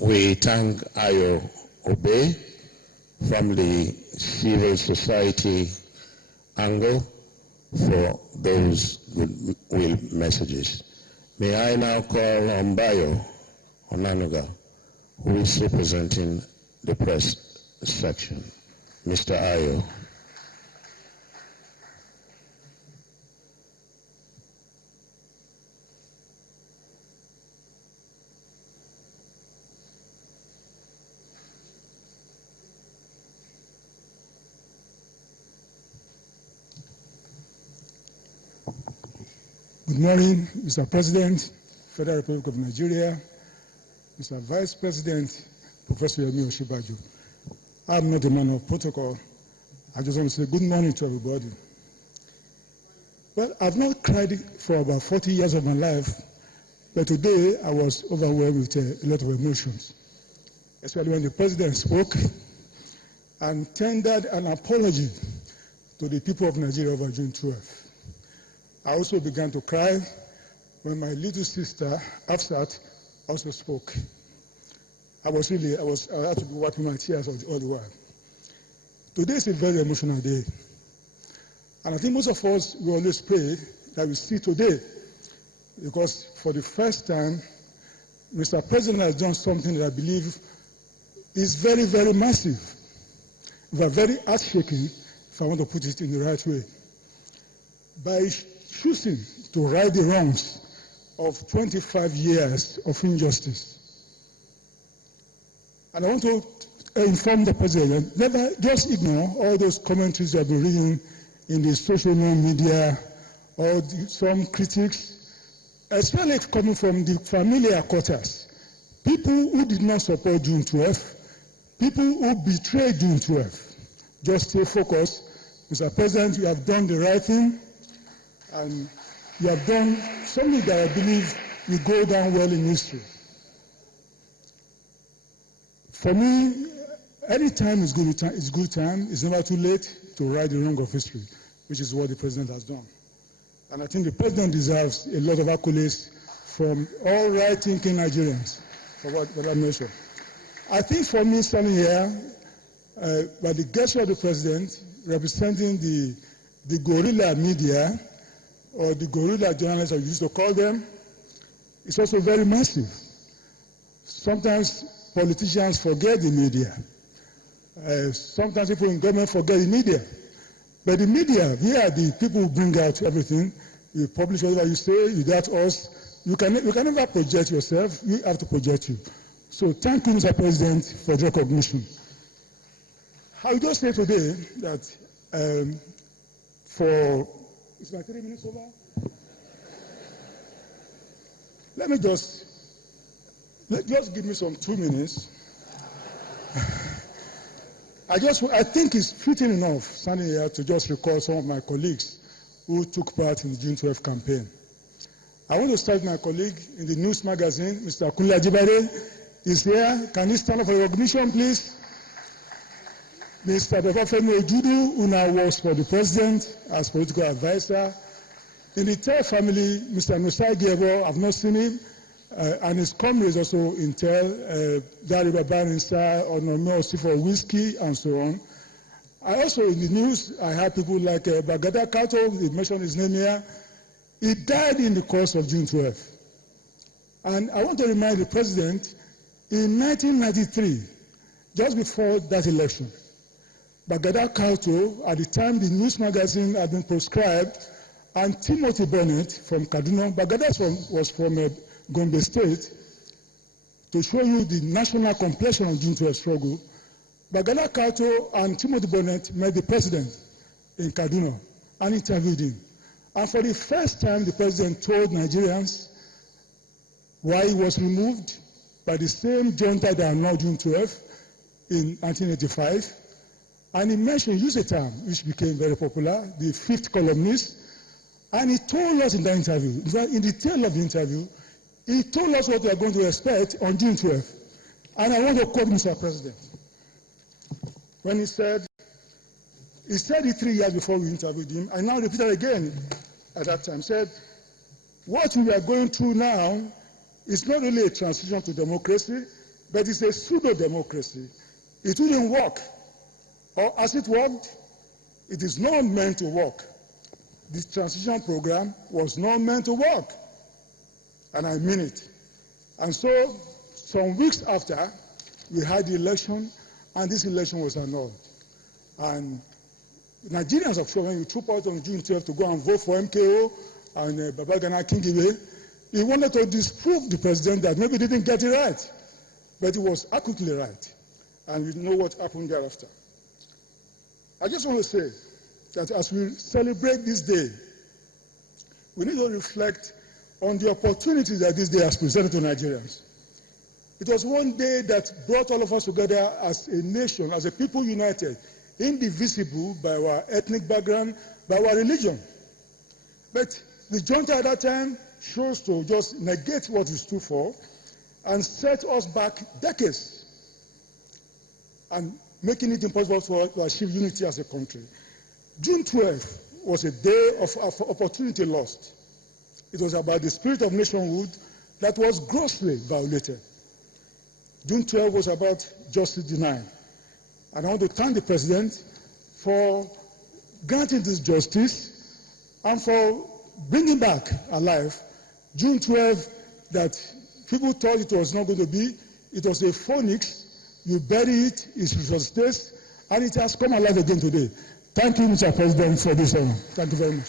We thank Ayo Obe from the civil society angle for those goodwill messages. May I now call on Bayo Onanuga, who is representing the press section. Mr. Ayo. Good morning, Mr. President, Federal Republic of Nigeria, Mr. Vice President, Professor Yemi Osinbajo. I'm not a man of protocol. I just want to say good morning to everybody. Well, I've not cried for about 40 years of my life, but today I was overwhelmed with a lot of emotions, especially when the President spoke and tendered an apology to the people of Nigeria over June 12th. I also began to cry when my little sister, Afsat, also spoke. I had to be wiping my tears all the while. Today is a very emotional day. And I think most of us will always pray that we see today, because for the first time, Mr. President has done something that I believe is very, very massive, but very earth-shaking, if I want to put it in the right way. By choosing to right the wrongs of 25 years of injustice. And I want to inform the President, never just ignore all those commentaries you have been reading in the social media, or some critics, especially coming from the familiar quarters, people who did not support June 12th, people who betrayed June 12th. Just stay focused. Mr. President, you have done the right thing, and you have done something that I believe will go down well in history. For me, any time is good time. It's never too late to right the wrong of history, which is what the President has done. And I think the President deserves a lot of accolades from all right-thinking Nigerians for what I mentioned. I think for me, standing here, by the gesture of the President, representing the guerrilla media, or the guerrilla journalists, as we used to call them, it's also very massive. Sometimes politicians forget the media. Sometimes people in government forget the media. But the media, we are the people who bring out everything. You publish whatever you say, you doubt us. You can never project yourself, we have to project you. So thank you, Mr. President, for the recognition. I will just say today that is my 3 minutes over? Just give me some 2 minutes. I think it's fitting enough standing here to just recall some of my colleagues who took part in the June 12th campaign. I want to start with my colleague in the news magazine, Mr. Kunle Ajibade, is here. Can you stand up for recognition, please? Mr. Babafemi Ojudu, who now works for the President as political advisor. In the TEL family, Mr. Nusai Giebo, I've not seen him, and his comrades also in TEL, Dari Babarinsa, Onono Osifo Whiskey, and so on. I also, in the news, I have people like Bagada Kato, they mentioned his name here. He died in the course of June 12th. And I want to remind the President, in 1993, just before that election, Bagada Kato, at the time the news magazine had been proscribed, and Timothy Bennett from Kaduna, Bagada was from Gombe State, to show you the national complexion of June 12 struggle. Bagada Kato and Timothy Bennett met the President in Kaduna and interviewed him. And for the first time, the President told Nigerians why he was removed by the same junta that announced June 12 in 1985. And he used a term which became very popular, the fifth columnist. And he told us in that interview, in the tail of the interview, he told us what we are going to expect on June 12th. And I want to quote Mr. President. When he said it 3 years before we interviewed him, I now repeat it again at that time, said, what we are going through now is not really a transition to democracy, but it's a pseudo-democracy. It wouldn't work. Or as it worked, it is not meant to work. This transition program was not meant to work. And I mean it. And so, some weeks after, we had the election, and this election was annulled. And Nigerians, of course, when you troop out on June 12th to go and vote for MKO and Babagana Kingibe, he wanted to disprove the president that maybe he didn't get it right. But he was accurately right. And we know what happened thereafter. I just want to say that as we celebrate this day, we need to reflect on the opportunities that this day has presented to Nigerians. It was one day that brought all of us together as a nation, as a people united, indivisible by our ethnic background, by our religion. But the junta at that time chose to just negate what we stood for and set us back decades and making it impossible for us to achieve unity as a country. June 12th was a day of opportunity lost. It was about the spirit of nationhood that was grossly violated. June 12th was about justice denied. And I want to thank the President for granting this justice and for bringing back alive June 12th that people thought it was not going to be. It was a phoenix. You bury it, it resuscitates, and it has come alive again today. Thank you, Mr. President, for this honor. Thank you very much.